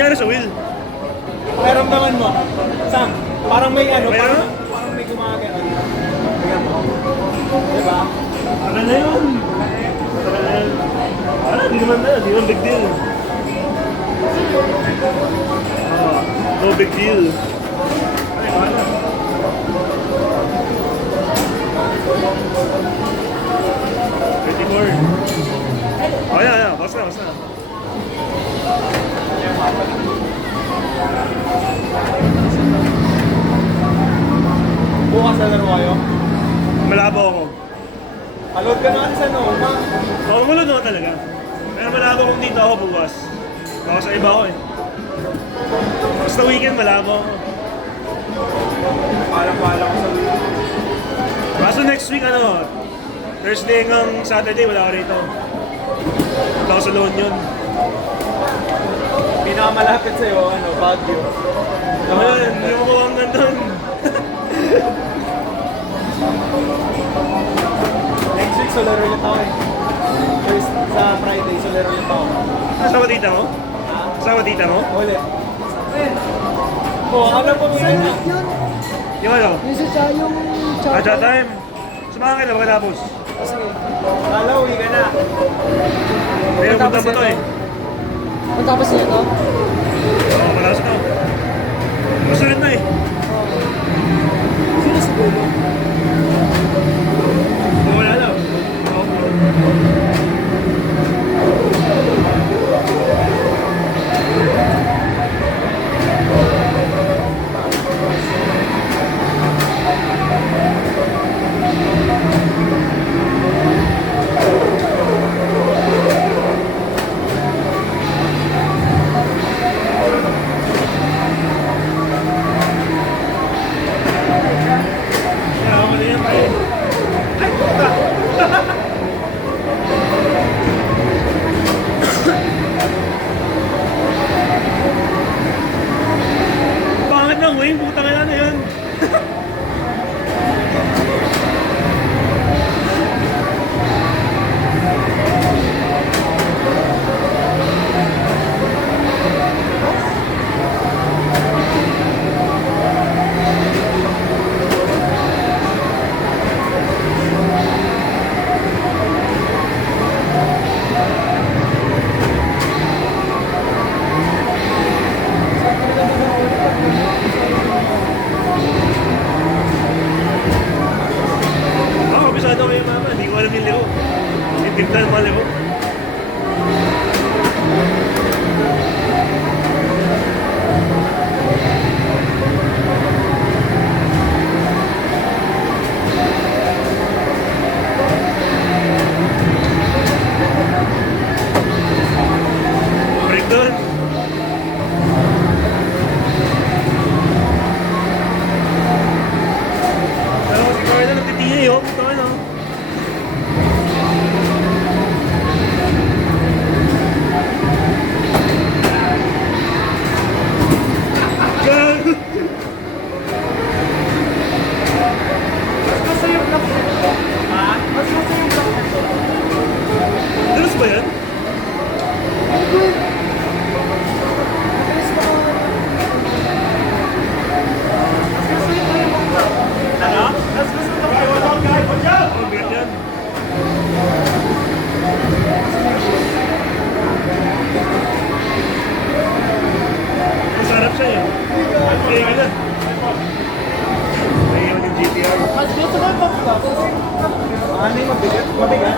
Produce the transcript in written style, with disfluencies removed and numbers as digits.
nangyari sa wheel? Pakiramdaman mo. Sam, parang may ano, May ano? parang may gumagano. Tingnan mo. Diba? Ano na yun? Di naman na. Di naman big deal. No big deal. Ay, wala. Pretty more. Oh, yeah. Basta. Bukas na laro kayo. Malabo ako. Alod ka na kasi sa Noma. Oo, malod ako talaga. Pero malabo kung dito ako bukas. Baka sa iba ako eh. Basta weekend malabo ako. Pala ko sa weekend. Kaso next week ano, Thursday hanggang Saturday wala ako rito. Wala ako sa loan yun. Pinakamalapit sa'yo, ano, Baguio. Ayun, hindi mo kuha hanggang doon. Next week, so laro ulit ako eh. First, sa Friday, so laro ulit ako. Kasama tita mo? Ha? Kasama tita mo? Ulit. Oh, alam mo muna na. Yung ano? Yung sa cha, yung cha. Adja time. Sumama ka na pagkatapos. Sige. Lalo, uwi ka na. Pero punta mo to eh. Pagtapos niya to? Oo, malakas na. Masunod na eh. Sino si Gulo? Wala lang. Kaya mali yan pa eh. Pangit ng wing, puta ka na yan. Ako, kabisado ko yung mama. Hindi ko alam yung liro. Yung timpla ng mga liro. Break doon. Pero si Carla nagtitingin yun. Ito ano. Gago. Mas yung block nito. Ha? Mas yung block nito. Dalas ba yan? Ano? Mas gusto ko kayo. Oh, bigat yan. Masarap siya yun. Kaya ka na. May yun yung GTR. Mas gusto ko yung pagkatapos. Ano yung mabigat? Mabigat?